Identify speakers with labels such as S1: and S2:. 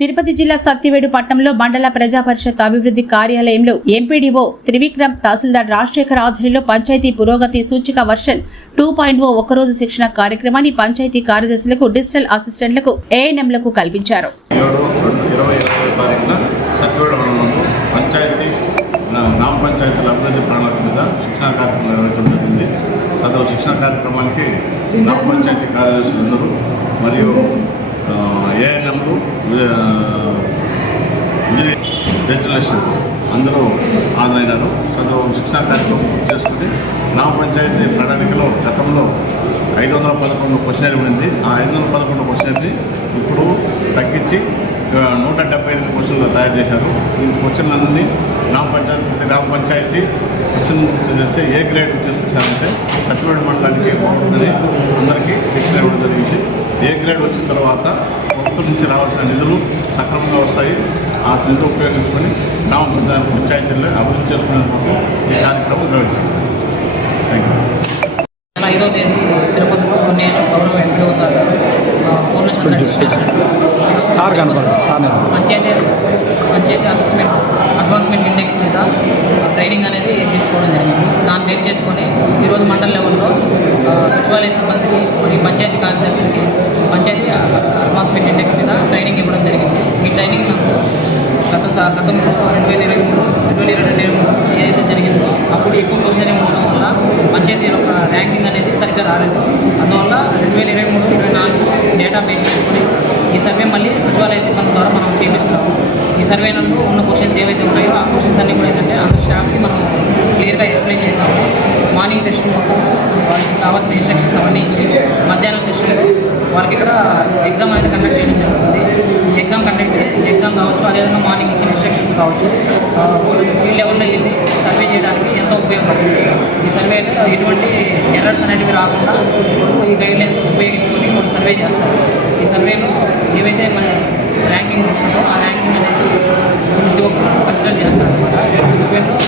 S1: తిరుపతి జిల్లా సత్తివేడు పట్టణంలో మండల ప్రజా పరిషత్ అభివృద్ధి కార్యాలయంలో ఎంపీడీఓ త్రివిక్రమ్ తహసీల్దార్ రాజశేఖర్ ఆధ్వర్యంలో పంచాయతీ పురోగతి సూచిక వర్షన్ టూ పాయింట్ ఓ ఒకరోజు శిక్షణ కార్యక్రమాన్ని పంచాయతీ కార్యదర్శులకు డిజిటల్ అసిస్టెంట్లకు ఏఎన్ఎంలకు కల్పించారు.
S2: శిక్షణ కార్యక్రమానికి గ్రామ పంచాయతీ కార్యదర్శులందరూ మరియు ఏఎన్ఎంలు డెస్టినేషన్ అందరూ ఆన్లైనరు చదువు శిక్షణా కార్యక్రమం చేసుకుని గ్రామ పంచాయతీ ప్రణాళికలో గతంలో ఐదు వందల పదకొండు క్వశ్చన్ ఉంది ఆ ఐదు వందల పదకొండు క్వశ్చన్ని ఇప్పుడు తగ్గించి నూట డెబ్బై ఎనిమిది క్వశ్చన్లు తయారు చేశారు. ఈ క్వశ్చన్లన్నీ గ్రామ పంచాయతీ గ్రామ పంచాయతీ క్వశ్చన్ చేసి ఏ గ్రేడ్ తీసుకొచ్చారంటే సర్టిఫికేట్ మండలానికి బాగుంటుంది అందరికీ శిక్షణ ఇవ్వడం జరిగింది. తర్వాత ప్రభుత్వం నుంచి రావాల్సిన నిధులు సక్రమంగా వస్తాయి. ఆ నిధులు ఉపయోగించుకొని గ్రామ పంచాయతీ పంచాయతీల్లో అభివృద్ధి చేసుకునే కోసం ఈ కార్యక్రమం థ్యాంక్ యూ
S3: ఐదో తేదీ తిరుపతిలో నేను గౌరవ ఎంపీఓ సార్
S4: స్టార్ కనపడదు star
S3: panchayat panchayat assessment advancement index మీద ట్రైనింగ్ అనేది తీసుకోవడం జరిగింది. బేస్ చేసుకొని ఈరోజు మండల లెవెల్లో సచివాలయ సిబ్బందికి మరియు పంచాయతీ కార్యదర్శులకి పంచాయతీ అడ్వాన్స్మెంట్ ఇండెక్స్ మీద ట్రైనింగ్ ఇవ్వడం జరిగింది. ఈ ట్రైనింగ్ నాకు గత గతంలో రెండు వేల ఇరవై మూడు రెండు వేల ఇరవై రెండు ఏదైతే జరిగిందో అప్పుడు ఎక్కువ క్వశ్చన్ ఉండడం వల్ల పంచాయతీ యొక్క ర్యాంకింగ్ అనేది సరిగ్గా రాలేదు. అందువల్ల రెండు వేల ఇరవై మూడు ఇరవై నాలుగు డేటా బేస్ చేసుకొని ఈ సర్వే మళ్ళీ సచివాలయ సిబ్బంది ద్వారా మనం చేపిస్తున్నాము. ఈ సర్వే నందు ఉన్న క్వశ్చన్స్ ఏవైతే ఉన్నాయో ఆ క్వశ్చన్స్ అన్నీ కూడా ఏంటంటే అందరి స్టాఫ్కి మనం క్లియర్గా ఎక్స్ప్లెయిన్ చేశాము. మార్నింగ్ సెషన్ మొత్తం వాళ్ళకి కావాల్సిన ఇన్స్ట్రక్షన్స్ అవన్నీ ఇచ్చి మధ్యాహ్నం సెషన్ వాళ్ళకి ఇక్కడ ఎగ్జామ్ అనేది కండక్ట్ చేయడం జరుగుతుంది. ఈ ఎగ్జామ్ కండక్ట్ చేసి ఎగ్జామ్ కావచ్చు అదేవిధంగా మార్నింగ్ ఇచ్చిన ఇన్స్ట్రక్షన్స్ కావచ్చు ఫీల్డ్ లెవెల్లో వెళ్ళి సర్వే చేయడానికి ఎంతో ఉపయోగపడుతుంది. ఈ సర్వేలో ఎటువంటి ఎర్రర్స్ అనేటివి రాకుండా ఈ గైడ్లైన్స్ ఉపయోగించుకొని వాళ్ళు సర్వే చేస్తారు. ఈ సర్వేలో ఏవైతే మన ర్యాంకింగ్ వస్తుందో ఆ